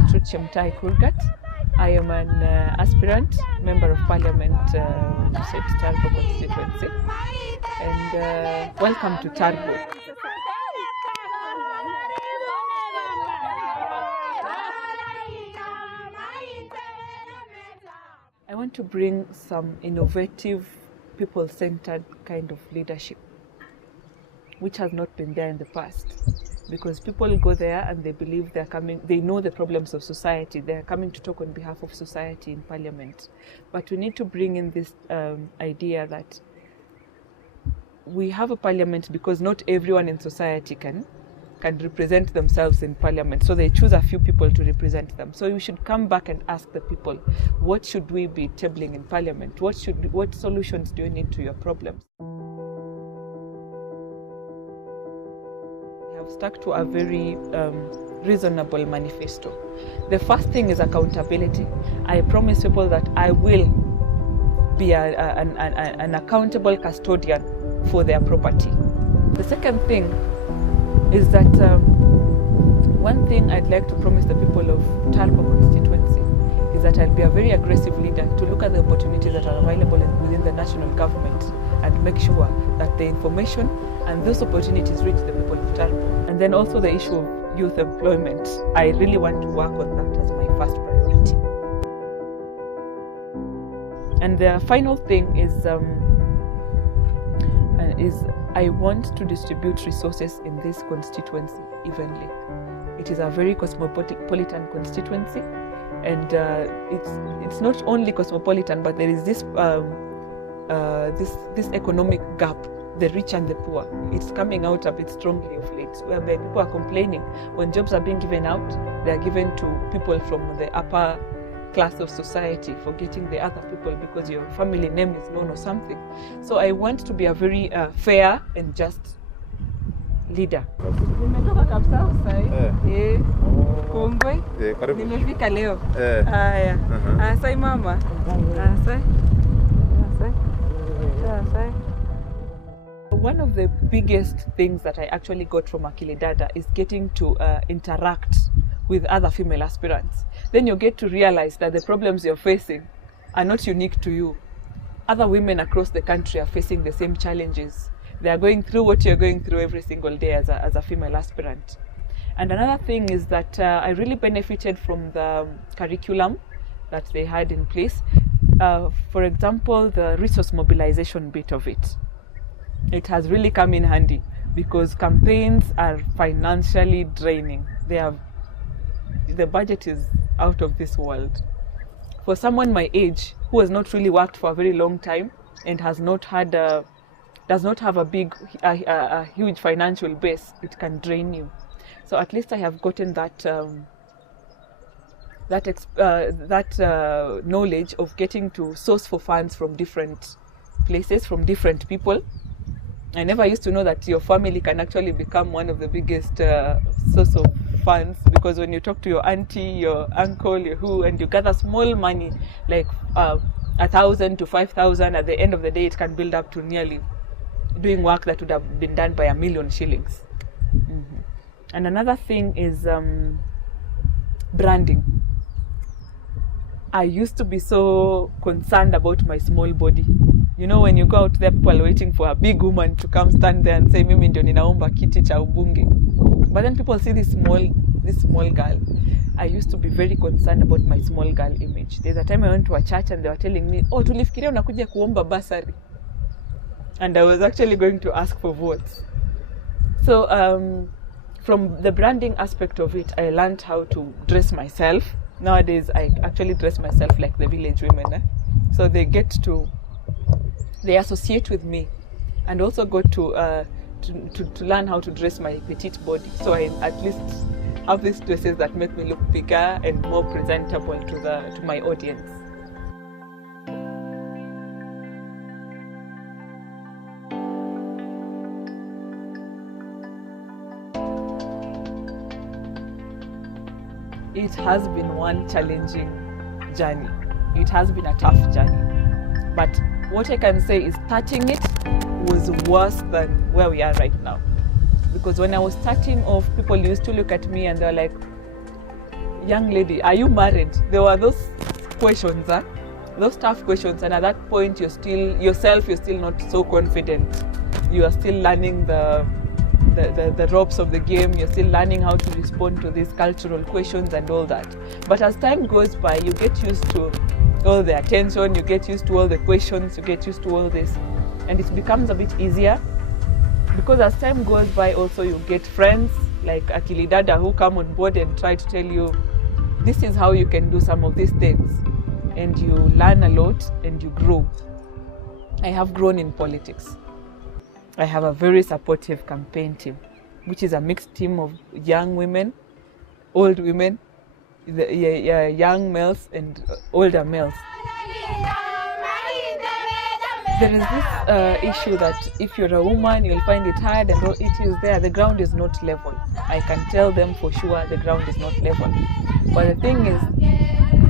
Gertrude Chemutai Kurgat. I am an aspirant member of parliament to St. Tarbo constituency, and welcome to Tarbo. I want to bring some innovative, people-centered kind of leadership, which has not been there in the past. Because people go there and they believe they know the problems of society, they're coming to talk on behalf of society in parliament. But we need to bring in this idea that we have a parliament because not everyone in society can represent themselves in parliament. So they choose a few people to represent them. So we should come back and ask the people, what should we be tabling in parliament? What solutions do you need to your problems? Stuck to a very reasonable manifesto. The first thing is accountability. I promise people that I will be an accountable custodian for their property. The second thing is that one thing I'd like to promise the people of Tarbo constituency is that I'll be a very aggressive leader to look at the opportunities that are available within the national government and make sure that the information and those opportunities reach the people of Tarbo. And then also the issue of youth employment. I really want to work on that as my first priority. And the final thing is I want to distribute resources in this constituency evenly. It is a very cosmopolitan constituency, and it's not only cosmopolitan, but there is this this economic gap. The rich and the poor. It's coming out a bit strongly of late, whereby people are complaining when jobs are being given out, they are given to people from the upper class of society, forgetting the other people because your family name is known or something. So I want to be a very fair and just leader. Nimetoka kabisa usai. Kongwe. Nimefika leo. Haya. Asai mama. Asai. Asai. One of the biggest things that I actually got from Akili Dada is getting to interact with other female aspirants. Then you get to realize that the problems you're facing are not unique to you. Other women across the country are facing the same challenges. They are going through what you're going through every single day as a female aspirant. And another thing is that I really benefited from the curriculum that they had in place. For example, the resource mobilization bit of it. It has really come in handy because campaigns are financially draining. The budget is out of this world. For someone my age who has not really worked for a very long time and does not have a huge financial base, it can drain you. So at least I have gotten that knowledge of getting to source for funds from different places, from different people. I never used to know that your family can actually become one of the biggest source of funds, because when you talk to your auntie, your uncle, your who, and you gather small money like 1,000 to 5,000, at the end of the day it can build up to nearly doing work that would have been done by 1 million shillings. Mm-hmm. And another thing is branding. I used to be so concerned about my small body. You know, when you go out there, people are waiting for a big woman to come stand there and say, "Mimi ndio ninaomba kiti cha ubunge." But then people see this small girl. I used to be very concerned about my small girl image. There's a time I went to a church and they were telling me, "Oh, tulifikiria unakuja kuomba bursary." And I was actually going to ask for votes. So from the branding aspect of it, I learned how to dress myself. Nowadays, I actually dress myself like the village women. So they associate with me, and also got to learn how to dress my petite body. So I at least have these dresses that make me look bigger and more presentable to my audience. It has been one challenging journey. It has been a tough journey. But what I can say is starting it was worse than where we are right now. Because when I was starting off, people used to look at me and they're like, young lady, are you married? There were those questions, those tough questions, and at that point you're still not so confident. You are still learning the ropes of the game. You're still learning how to respond to these cultural questions and all that. But as time goes by, you get used to all the attention, you get used to all the questions, you get used to all this, and it becomes a bit easier, because as time goes by also you get friends like Akili Dada who come on board and try to tell you this is how you can do some of these things, and you learn a lot and you grow. I have grown in politics. I have a very supportive campaign team, which is a mixed team of young women, old women, young males and older males. There is this issue that if you're a woman, you'll find it hard, and it is there. The ground is not level. I can tell them for sure the ground is not level. But the thing is,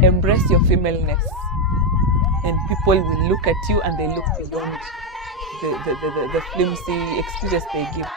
embrace your femaleness, and people will look at you and they look beyond the flimsy excuses they give.